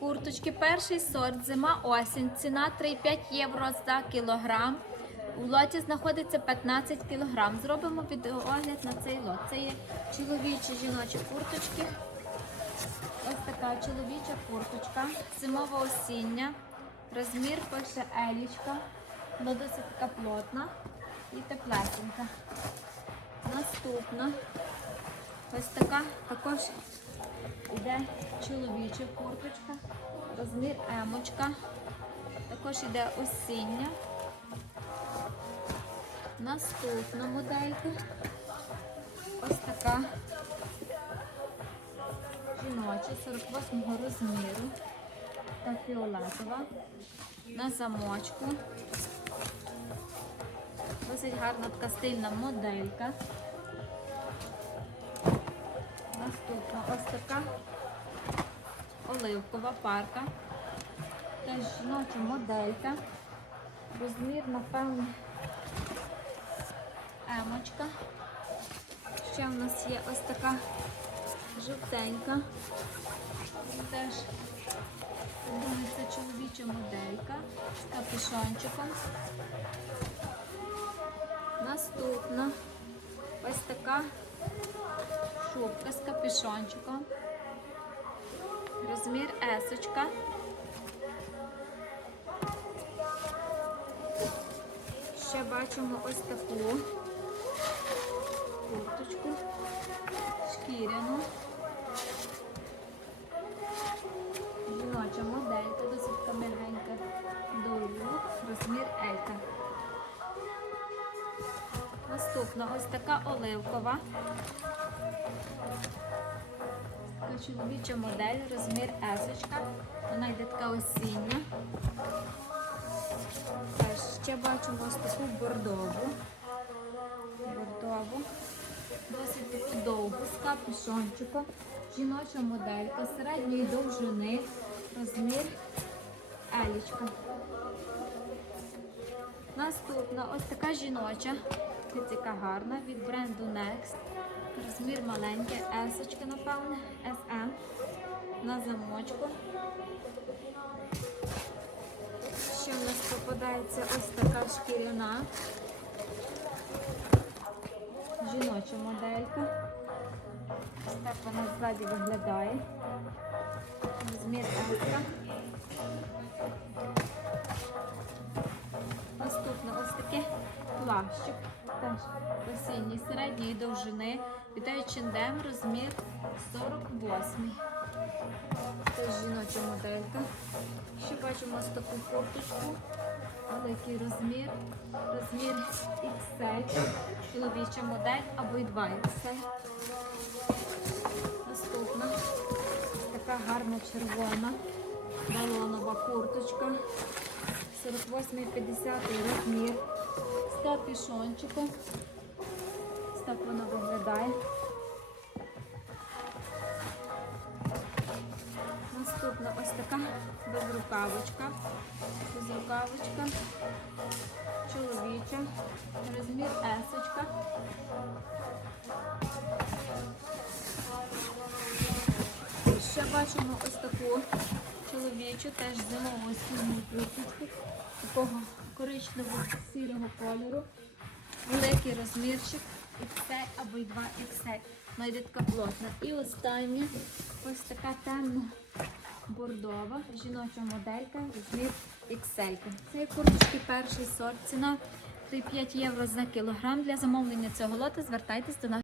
Курточки перший сорт, зима осінь, ціна 3,5 євро за кілограм. У лоті знаходиться 15 кілограм. Зробимо відеогляд на цей лот. Це є чоловічі жіночі курточки. Ось така чоловіча курточка, зимова осіння. Розмір пише елічка. Вона досить така плотна і теплесенька. Наступна. Ось така також іде чоловіча курточка, розмір емочка, також іде осіння. Наступна моделька. Ось така жіноча 48-го розміру та фіолетова на замочку. Досить гарна така стильна моделька. Така оливкова парка. Теж жіноча моделька. Розмір, напевно, емочка. Ще в нас є ось така жовтенька. Теж, це чоловіча моделька з капюшончиком. Наступна ось така шубка з капюшончиком. Розмір есочка. Ще бачимо ось таку курточку шкіряну. Жіноча моделька, досить така мягенька долю, розмір Елька. Наступна ось така оливкова. Така чоловіча модель, розмір есочка. Вона йде така осіння. Ще бачимо ось таку бордову. Бордову. Досить таку довгу, з капюшончиком. Жіноча моделька середньої довжини, розмір елічка. Наступна ось така жіноча, яка гарна від бренду Next. Розмір маленький, есочка, напевне, SM на замочку. Ще в нас попадається ось така шкіряна. Жіноча моделька. Так вона ззаді виглядає. Плащик. Теж середньої довжини. Від H&M розмір 48. Теж жіноча моделька. Ще бачимо ось таку курточку. Великий розмір. Розмір XL. Чоловіча модель або і 2 XL. Наступна. Така гарна червона балонова курточка. 48-50 розмір. З капюшончиком. Ось так вона виглядає. Наступна ось така безрукавочка. Безрукавочка. Чоловіча. Розмір есочка. Ще бачимо ось таку чоловічу, теж зимову осінню курточку, такого коричневого сірого кольору. Великий розмірчик XL або 2 XL. Вона така плотна. І остання ось така темно бордова жіноча моделька, розмір XL. Це курточки перший сорт. Ціна 3-5 євро за кілограм. Для замовлення цього лота звертайтесь до нас.